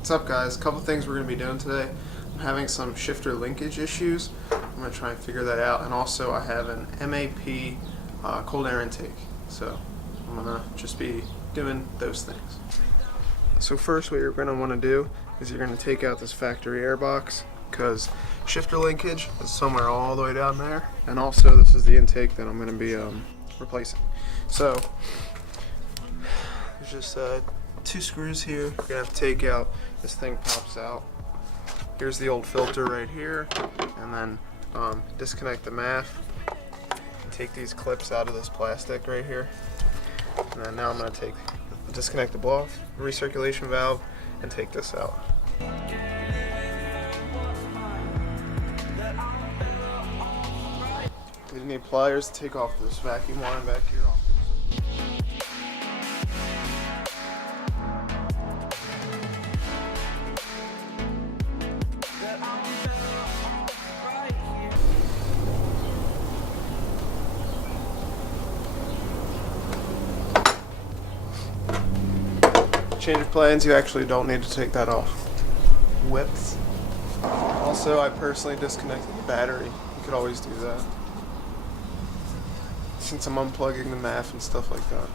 What's up, guys? A couple things we're going to be doing today. I'm having some shifter linkage issues. I'm going to try and figure that out, and also I have an MAP cold air intake, so I'm going to just be doing those things. So first, what you're going to want to do is you're going to take out this factory air box, because shifter linkage is somewhere all the way down there, and also this is the intake that I'm going to be replacing. So there's just 2 screws here. You're gonna have to take out. This thing pops out. Here's the old filter right here, and then disconnect the MAF. Take these clips out of this plastic right here, and then now I'm gonna disconnect the blow off recirculation valve and take this out. You need pliers to take off this vacuum line back here. Change of plans, you actually don't need to take that off. Whips. Also, I personally disconnected the battery. You could always do that, since I'm unplugging the MAF and stuff like that.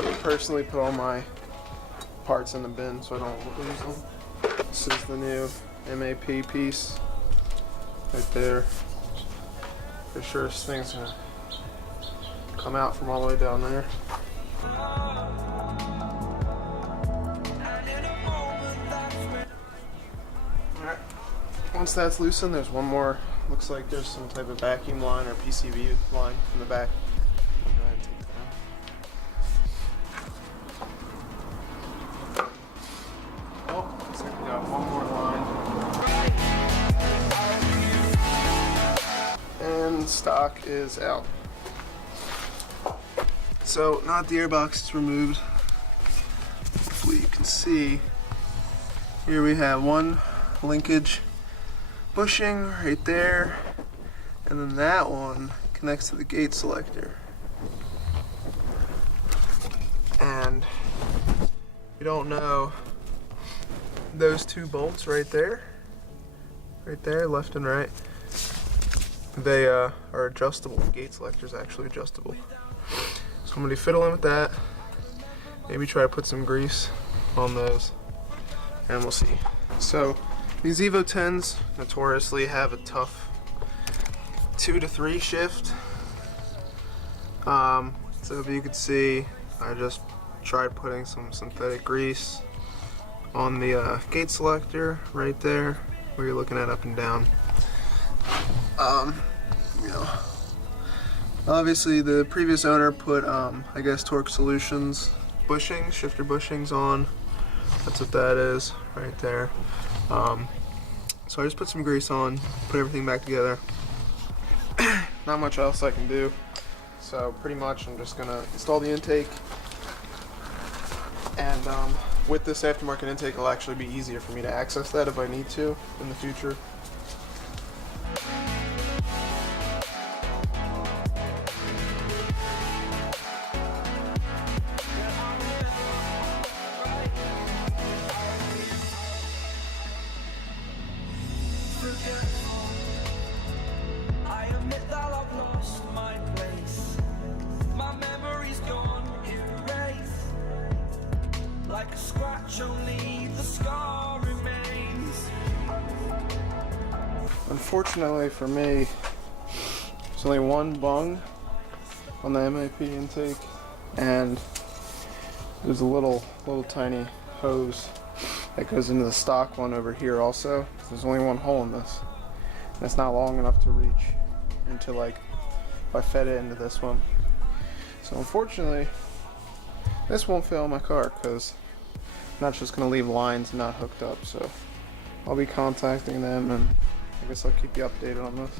I personally put all my parts in the bin so I don't lose them. This is the new MAP piece right there. For sure this thing's gonna come out from all the way down there. Alright, once that's loosened, there's one more. Looks like there's some type of vacuum line or PCV line in the back. I'll go ahead and take that out. Looks like we got one more line. And stock is out. So now that the airbox is removed, hopefully you can see, here we have one linkage bushing right there, and then that one connects to the gate selector. And if you don't know, those 2 bolts right there, left and right, they are adjustable. The gate selector is actually adjustable. So I'm going to be fiddling with that. Maybe try to put some grease on those, and we'll see. So these Evo 10s notoriously have a tough 2 to 3 shift. So if you could see, I just tried putting some synthetic grease on the gate selector right there, where you're looking at up and down. You know, obviously the previous owner put I guess Torque Solutions bushings, shifter bushings on. That's what that is right there. So I just put some grease on, put everything back together. Not much else I can do. So pretty much I'm just gonna install the intake, and with this aftermarket intake, it'll actually be easier for me to access that if I need to in the future. I admit that I've lost my place. My memory's gone erased. Like a scratch, only the scar remains. Unfortunately for me, there's only one bung on the MAP intake, and there's a little tiny hose that goes into the stock one over here also. There's only one hole in this, and it's not long enough to reach into, like, if I fed it into this one. So unfortunately, this won't fail my car, because I'm not just going to leave lines not hooked up. So I'll be contacting them, and I guess I'll keep you updated on this.